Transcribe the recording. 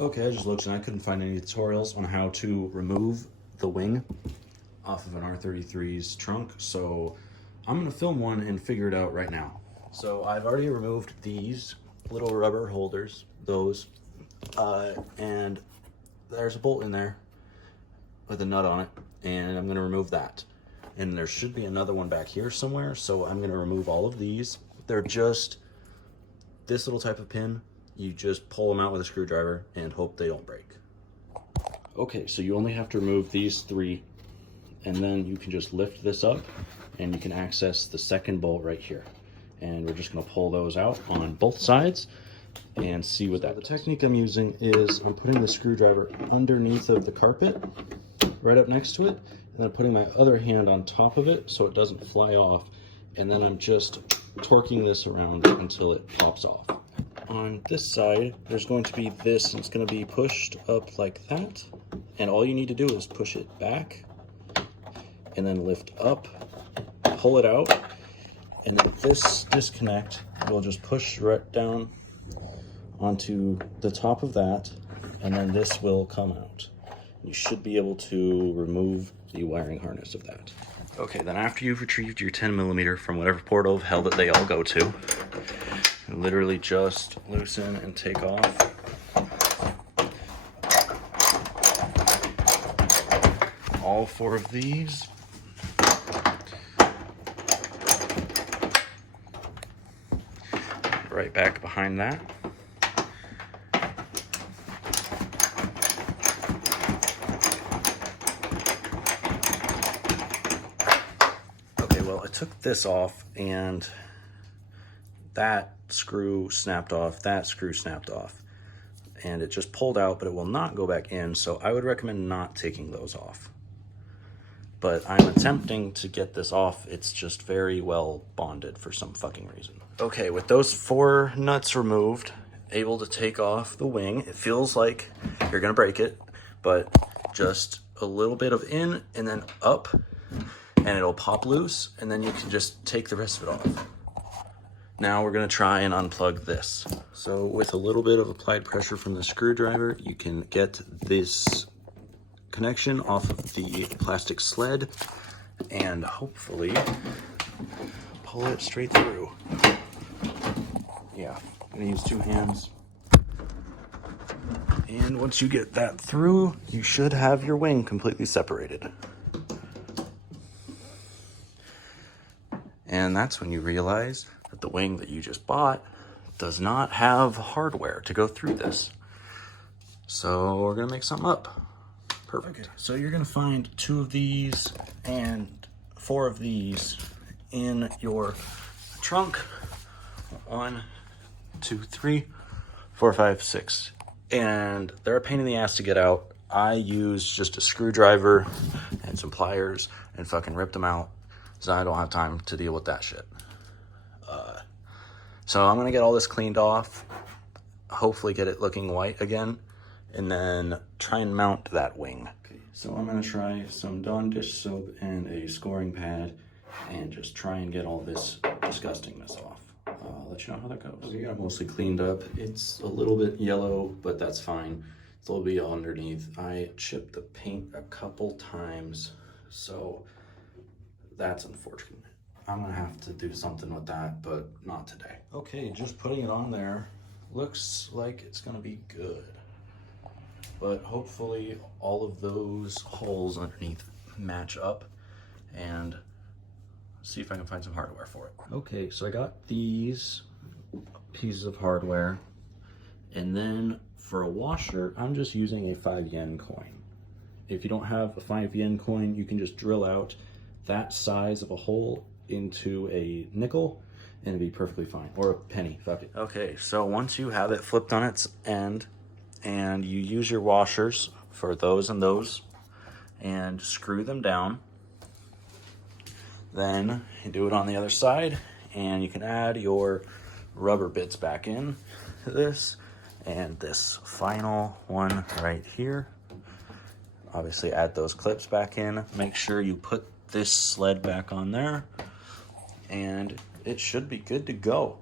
Okay, I just looked and I couldn't find any tutorials on how to remove the wing off of an R33's trunk, so I'm gonna film one and figure it out right now. So I've already removed these little rubber holders, and there's a bolt in there with a nut on it, and I'm gonna remove that. And there should be another one back here somewhere, so I'm gonna remove all of these. They're just this little type of pin. You just pull them out with a screwdriver and hope they don't break. Okay, so you only have to remove these 3, and then you can just lift this up and you can access the second bolt right here. And we're just gonna pull those out on both sides and see what that does. The technique I'm using is I'm putting the screwdriver underneath of the carpet, right up next to it, and then putting my other hand on top of it so it doesn't fly off. And then I'm just torquing this around until it pops off. On this side, there's going to be this, and it's going to be pushed up like that. And all you need to do is push it back and then lift up, pull it out, and then this disconnect will just push right down onto the top of that, and then this will come out. You should be able to remove the wiring harness of that. Okay, then after you've retrieved your 10mm from whatever portal of hell that they all go to, literally just loosen and take off. All 4 of these. Right back behind that. Okay, well, I took this off and that screw snapped off, that screw snapped off, and it just pulled out, but it will not go back in, so I would recommend not taking those off. But I'm attempting to get this off. It's just very well bonded for some fucking reason. Okay, with those 4 nuts removed, able to take off the wing. It feels like you're gonna break it, but just a little bit of in and then up, and it'll pop loose, and then you can just take the rest of it off. Now we're gonna try and unplug this. So with a little bit of applied pressure from the screwdriver, you can get this connection off of the plastic sled and hopefully pull it straight through. Yeah, I'm gonna use 2 hands. And once you get that through, you should have your wing completely separated. And that's when you realize that the wing that you just bought does not have hardware to go through this. So we're gonna make something up. Perfect. Okay, so you're gonna find 2 of these and 4 of these in your trunk. 1, 2, 3, 4, 5, 6. And they're a pain in the ass to get out. I use just a screwdriver and some pliers and fucking rip them out, so I don't have time to deal with that shit. So I'm gonna get all this cleaned off, hopefully get it looking white again, and then try and mount that wing. Okay, so I'm gonna try some Dawn dish soap and a scoring pad and just try and get all this disgustingness off. I'll let you know how that goes. Okay, I got it mostly cleaned up. It's a little bit yellow, but that's fine. It's a little bit underneath. I chipped the paint a couple times, so that's unfortunate. I'm gonna have to do something with that, but not today. Okay, just putting it on there. Looks like it's gonna be good. But hopefully all of those holes underneath match up, and see if I can find some hardware for it. Okay, so I got these pieces of hardware, and then for a washer, I'm just using a 5 yen coin. If you don't have a 5 yen coin, you can just drill out that size of a hole into a nickel and it'd be perfectly fine, or a penny, fuck it. Okay, so once you have it flipped on its end and you use your washers for those and those and screw them down, then you do it on the other side and you can add your rubber bits back in to this and this final one right here. Obviously add those clips back in. Make sure you put this sled back on there and it should be good to go.